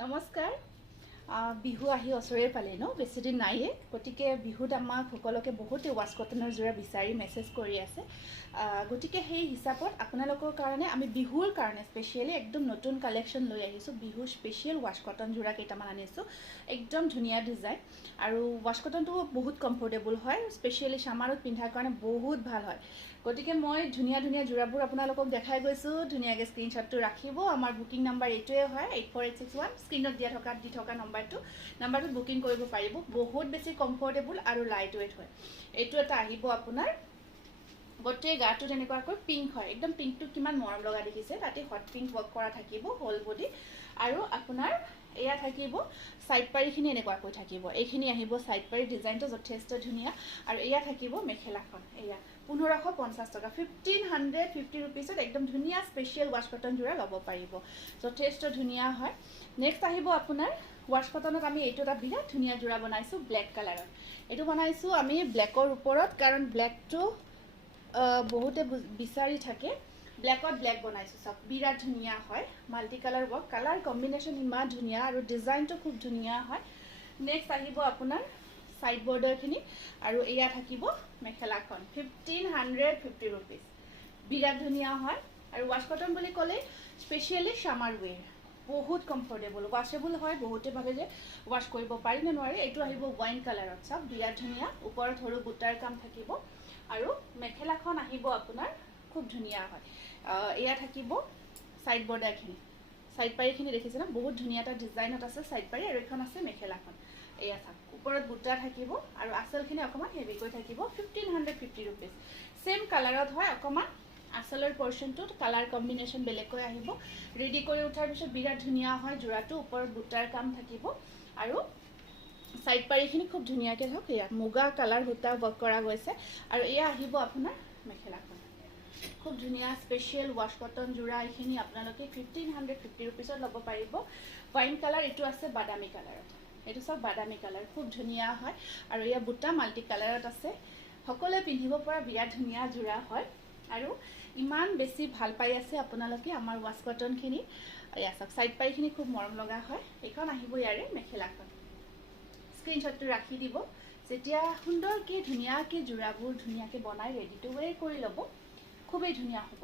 নমস্কাৰ। বিহু আহি ওচৰে পালে ন, বেছিদিন নাইয়ে, গতিকে বিহুত আমাক সকলোকে বহুতে ৱাছ কটনৰ যোৰা বিচাৰি মেছেজ কৰি আছে। গতিকে সেই হিচাপত আপোনালোকৰ কাৰণে আমি বিহুৰ কাৰণে স্পেচিয়েলি একদম নতুন কালেকশ্যন লৈ আহিছোঁ। বিহু স্পেচিয়েল ৱাছ কটন যোৰা কেইটামান আনিছোঁ, একদম ধুনীয়া ডিজাইন। আৰু ৱাছ কটনটো বহুত কমফৰ্টেবল হয়, স্পেচিয়েলি ছামাৰত পিন্ধাৰ কাৰণে বহুত ভাল হয়। গতিকে মই ধুনীয়া ধুনীয়া যোৰাবোৰ আপোনালোকক দেখাই গৈছোঁ। ধুনীয়াকৈ স্ক্ৰীনশ্বটটো ৰাখিব। আমাৰ বুকিং নাম্বাৰ এইটোৱে হয়, 84861। স্ক্ৰীনত দি থকা নাম্বাৰটোত বুকিং কৰিব পাৰিব। বহুত বেছি কমফৰ্টেবল আৰু লাইট ৱেইট হয়। এইটো এটা আহিব আপোনাৰ গোটেই গাটো তেনেকুৱাকৈ পিংক হয়, একদম পিংকটো কিমান মৰম লগা দেখিছে। তাতে হট পিংক ৱৰ্ক কৰা থাকিব হোল বডি। আৰু আপোনাৰ এয়া থাকিব ছাইড পাৰিখিনি এনেকুৱাকৈ থাকিব। এইখিনি আহিব ছাইড পাৰি, ডিজাইনটো যথেষ্ট ধুনীয়া। আৰু এয়া থাকিব মেখেলাখন, এয়া 1550 টকা, 1550 ৰুপিছত একদম ধুনীয়া স্পেচিয়েল ৱাছ কটন যোৰা ল'ব পাৰিব। যথেষ্ট ধুনীয়া হয়। নেক্সট আহিব আপোনাৰ ৱাছ কটনত আমি এইটো এটা বিৰাট ধুনীয়া যোৰা বনাইছোঁ ব্লেক কালাৰত। এইটো বনাইছোঁ আমি ব্লেকৰ ওপৰত, কাৰণ ব্লেকটো বহুতে বিচাৰি থাকে। ব্লেকত ব্লেক বনাইছোঁ, চব বিৰাট ধুনীয়া হয়। Multi colour work, colour combination ইমান ধুনীয়া আৰু ডিজাইনটো খুব ধুনীয়া হয়। নেক্সট আহিব আপোনাৰ ছাইড বৰ্ডাৰখিনি। আৰু এয়া থাকিব মেখেলাখন, 1550 ৰুপিজ। বিৰাট ধুনীয়া হয়। আৰু ৱাছ কটন বুলি ক'লে স্পেচিয়েলি ছামাৰ ৱেৰ, বহুত কমফৰ্টেবল, ৱাছেবল হয়। বহুতে ভাবে যে ৱাছ কৰিব পাৰি নে নোৱাৰি। এইটো আহিব ৱাইন কালাৰত, চাওক বিৰাট ধুনীয়া। ওপৰত সৰু বুটাৰ কাম থাকিব। আৰু মেখেলাখন আহিব আপোনাৰ খুব ধুনীয়া হয়। এয়া থাকিব ছাইড বৰ্ডাৰখিনি, ছাইড পাৰিখিনি দেখিছে ন, বহুত ধুনীয়া এটা ডিজাইনত আছে ছাইড পাৰি। আৰু এইখন আছে মেখেলাখন, এয়া চাওক ওপৰত বুটা থাকিব। আৰু আঁচলখিনি অকণমান হেভিকৈ থাকিব, 1550 ৰুপিজ। ছেইম কালাৰত হয়, অকণমান আঁচলৰ পৰ্চনটোত কালাৰ কম্বিনেশ্যন বেলেগকৈ আহিব। ৰেডি কৰি উঠাৰ পিছত বিৰাট ধুনীয়া হয় যোৰাটো। ওপৰত বুটাৰ কাম থাকিব। আৰু ছাইড পাৰিখিনি খুব ধুনীয়াকৈ হওক, এয়া মুগা কালাৰ সূতা ৱৰ্ক কৰা গৈছে। আৰু এয়া আহিব আপোনাৰ মেখেলাখন, খুব ধুনীয়া স্পেচিয়েল ৱাছ কটন যোৰা। এইখিনি আপোনালোকে 1550 ৰুপিজত ল'ব পাৰিব। ৱাইন কালাৰ, এইটো আছে বাদামী কালাৰত, এইটো চব বাদামী কালাৰ, খুব ধুনীয়া হয়। আৰু এয়া বুটা মাল্টি কালাৰত আছে। সকলোৱে পিন্ধিব পৰা বিৰাট ধুনীয়া যোৰা হয়। আৰু ইমান বেছি ভাল পাই আছে আপোনালোকে আমাৰ ৱাছ কটনখিনি। এয়া চাওক ছাইড পাৰিখিনি খুব মৰম লগা হয়। এইখন আহিব ইয়াৰে মেখেলাখন। স্ক্ৰীনশ্বটটো ৰাখি দিব। যেতিয়া সুন্দৰকৈ ধুনীয়াকৈ যোৰাবোৰ ধুনীয়াকৈ বনাই ৰেডি টু ৱেৰ কৰি ল'ব, খুবেই ধুনীয়া হ'ব।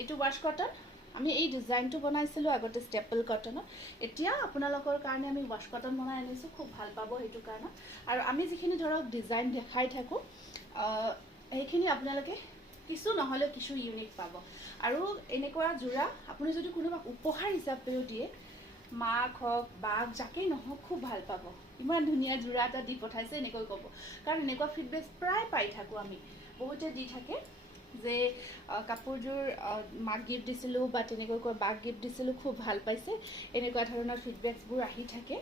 এইটো ৱাছ কটন। আমি এই ডিজাইনটো বনাইছিলোঁ আগতে ষ্টেপল কটনত, এতিয়া আপোনালোকৰ কাৰণে আমি ৱাছ কটন বনাই আনিছোঁ, খুব ভাল পাব সেইটো কাৰণত। আৰু আমি যিখিনি ধৰক ডিজাইন দেখাই থাকোঁ, সেইখিনি আপোনালোকে কিছু নহ'লেও কিছু ইউনিক পাব। আৰু এনেকুৱা যোৰা আপুনি যদি কোনোবাক উপহাৰ হিচাপেও দিয়ে, মাক হওক বাক যাকেই নহওক, খুব ভাল পাব। ইমান ধুনীয়া যোৰা এটা দি পঠাইছে এনেকৈ ক'ব। কাৰণ এনেকুৱা ফিডবেক প্ৰায় পাই থাকোঁ আমি, বহুতে দি থাকে যে কাপোৰযোৰ মাক গিফ্ট দিছিলোঁ বা তেনেকৈ কৈ বাক গিফ্ট দিছিলোঁ, খুব ভাল পাইছে। এনেকুৱা ধৰণৰ ফিডবেকছবোৰ আহি থাকে।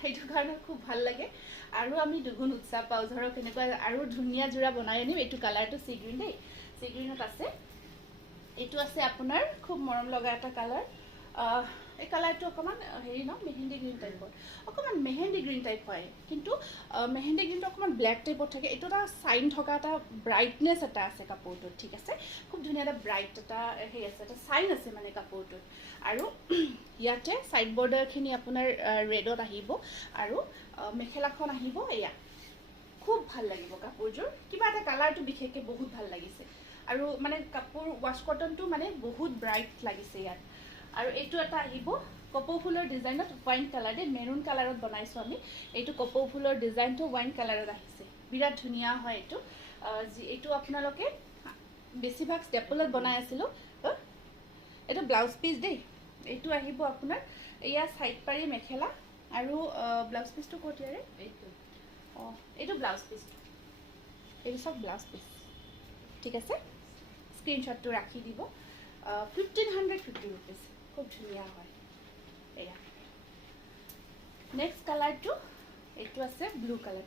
সেইটো কাৰণত খুব ভাল লাগে। আৰু আমি দুগুণ উৎসাহ পাওঁ, ধৰক এনেকুৱা আৰু ধুনীয়া যোৰা বনাই আনিম। এইটো কালাৰটো চি গ্ৰীণ দেই, চি গ্ৰীণত আছে। এইটো আছে আপোনাৰ খুব মৰম লগা এটা কালাৰ। এই কালাৰটো অকণমান হেৰি ন, মেহেন্দি গ্ৰীণ টাইপৰ, অকণমান মেহেন্দি গ্ৰীণ টাইপ হয়। কিন্তু মেহেন্দি গ্ৰীণটো অকণমান ব্লেক টাইপত থাকে। এইটো এটা চাইন থকা এটা ব্ৰাইটনেছ এটা আছে কাপোৰটোত, ঠিক আছে। খুব ধুনীয়া এটা ব্ৰাইট এটা হেৰি আছে, এটা চাইন আছে মানে কাপোৰটোত। আৰু ইয়াতে ছাইড বৰ্ডাৰখিনি আপোনাৰ ৰেডত আহিব। আৰু মেখেলাখন আহিব এয়া, খুব ভাল লাগিব কাপোৰযোৰ। কিবা এটা কালাৰটো বিশেষকৈ বহুত ভাল লাগিছে। আৰু মানে কাপোৰ ৱাছ কটনটো মানে বহুত ব্ৰাইট লাগিছে ইয়াত। আৰু এইটো এটা আহিব কপৌ ফুলৰ ডিজাইনত, ৱাইন কালাৰ দেই, মেৰুণ কালাৰত বনাইছোঁ আমি। এইটো কপৌ ফুলৰ ডিজাইনটো ৱাইন কালাৰত আহিছে, বিৰাট ধুনীয়া হয় এইটো। এইটো আপোনালোকে বেছিভাগ ষ্টেপলত বনাই আছিলোঁ। এইটো ব্লাউজ পিচ দেই। এইটো আহিব আপোনাৰ এয়া ছাইড পাৰি মেখেলা। আৰু ব্লাউজ পিচটো ক'ত ইয়াৰে, এইটো ব্লাউজ পিচটো, এইটো চব ব্লাউজ পিচ, ঠিক আছে। স্ক্ৰীনশ্বটটো ৰাখি দিব। 1550 ৰুপিজ, খুব ধুনীয়া হয়। এয়া নেক্সট কালাৰটো, এইটো আছে ব্লু কালাৰ।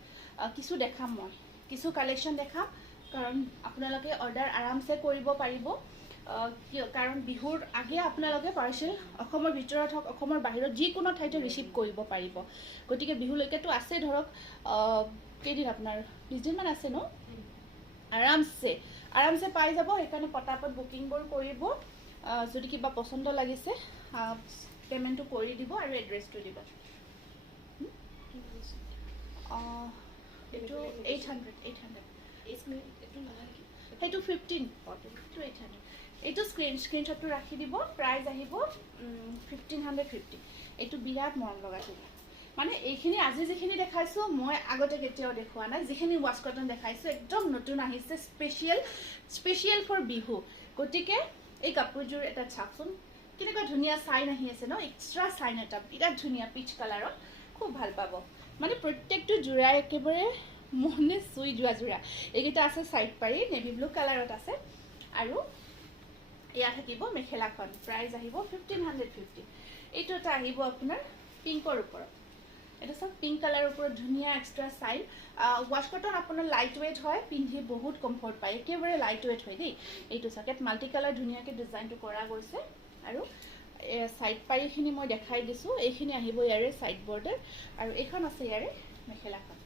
কিছু দেখাম মই, কিছু কালেকশ্যন দেখাম, কাৰণ আপোনালোকে অৰ্ডাৰ আৰামছে কৰিব পাৰিব। কিয়, কাৰণ বিহুৰ আগে আপোনালোকে পাৰ্চেল অসমৰ ভিতৰত হওক অসমৰ বাহিৰত যিকোনো ঠাইতে ৰিচিভ কৰিব পাৰিব। গতিকে বিহুলৈকেতো আছে ধৰক কেইদিন, আপোনাৰ 20 দিনমান আছে ন, আৰামছে পাই যাব। সেইকাৰণে পটাপট বুকিংবোৰ কৰিব। যদি কিবা পচন্দ লাগিছে পে'মেণ্টটো কৰি দিব আৰু এড্ৰেছটো দিব এইটো 800 সেইটো 15 এইটো 800 এইটো স্ক্ৰীনশ্বটটো ৰাখি দিব প্ৰাইচ আহিব 1550 এইটো বিৰাট মৰম লগাটো মানে এইখিনি আজি যিখিনি দেখাইছোঁ মই আগতে কেতিয়াও দেখুওৱা নাই যিখিনি ৱাছ কটন দেখাইছোঁ একদম নতুন আহিছে স্পেচিয়েল ফৰ বিহু গতিকে এই কাপোৰযোৰ এটা চাওকচোন কেনেকুৱা ধুনীয়া চাইন আহি আছে ন এক্সট্ৰা চাইন এটা বিৰাট ধুনীয়া পিচ কালাৰত খুব ভাল পাব মানে প্ৰত্যেকটো যোৰা একেবাৰে মনে চুই যোৱা যোৰা এইকেইটা আছে চাইড পাৰি নেভি ব্লু কালাৰত আছে আৰু এয়া থাকিব মেখেলাখন প্ৰাইচ আহিব 1550 এইটো এটা আহিব আপোনাৰ পিংকৰ ওপৰত এটা সব পিংক কালাৰৰ ওপৰত ধুনীয়া এক্সট্ৰা চাইড ৱাছ কটন আপোনাৰ লাইট ৱেইট হয় পিন্ধি বহুত কমফৰ্ট পায় একেবাৰে লাইট ৱেইট হয় দেই এইটো চাকেট মাল্টি কালাৰ ধুনীয়াকৈ ডিজাইনটো কৰা গৈছে আৰু সাইড পাৰিখিনি মই দেখাই দিছোঁ এইখিনি আহিব ইয়াৰে সাইড বৰ্ডাৰ আৰু এইখন আছে ইয়াৰে মেখেলাখন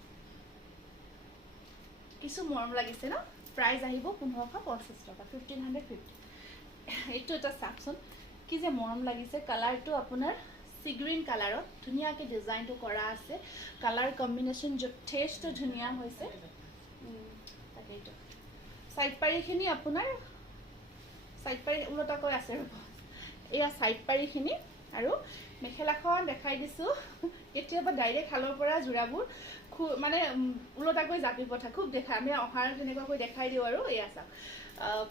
কিছু মৰম লাগিছে ন প্ৰাইস আহিব 1550 টকা 1550 এইটো এটা চাকচোন কি যে মৰম লাগিছে কালাৰটো আপোনাৰ সি গ্ৰীন কালাৰত ধুনীয়াকৈ ডিজাইনটো কৰা আছে কালাৰ কম্বিনেশ্যন যথেষ্ট ধুনীয়া হৈছে তাকেইটো সাইড পাৰিখিনি আপোনাৰ সাইড পাৰি উলটাকৈ আছে ৰ'ব এয়া সাইড পাৰিখিনি আৰু মেখেলাখন দেখাই দিছোঁ কেতিয়াবা ডাইৰেক্ট হালৰ পৰা জোৰাবোৰ মানে উলটাকৈ জাপি পঠা খুব দেখা আমি অহাৰ তেনেকুৱাকৈ দেখাই দিওঁ আৰু এয়া চাওক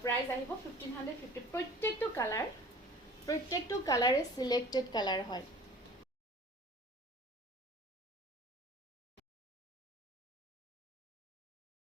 প্ৰাইস আহিব 1550 প্ৰত্যেকটো কালাৰে সিলেক্টেড কালাৰ হয়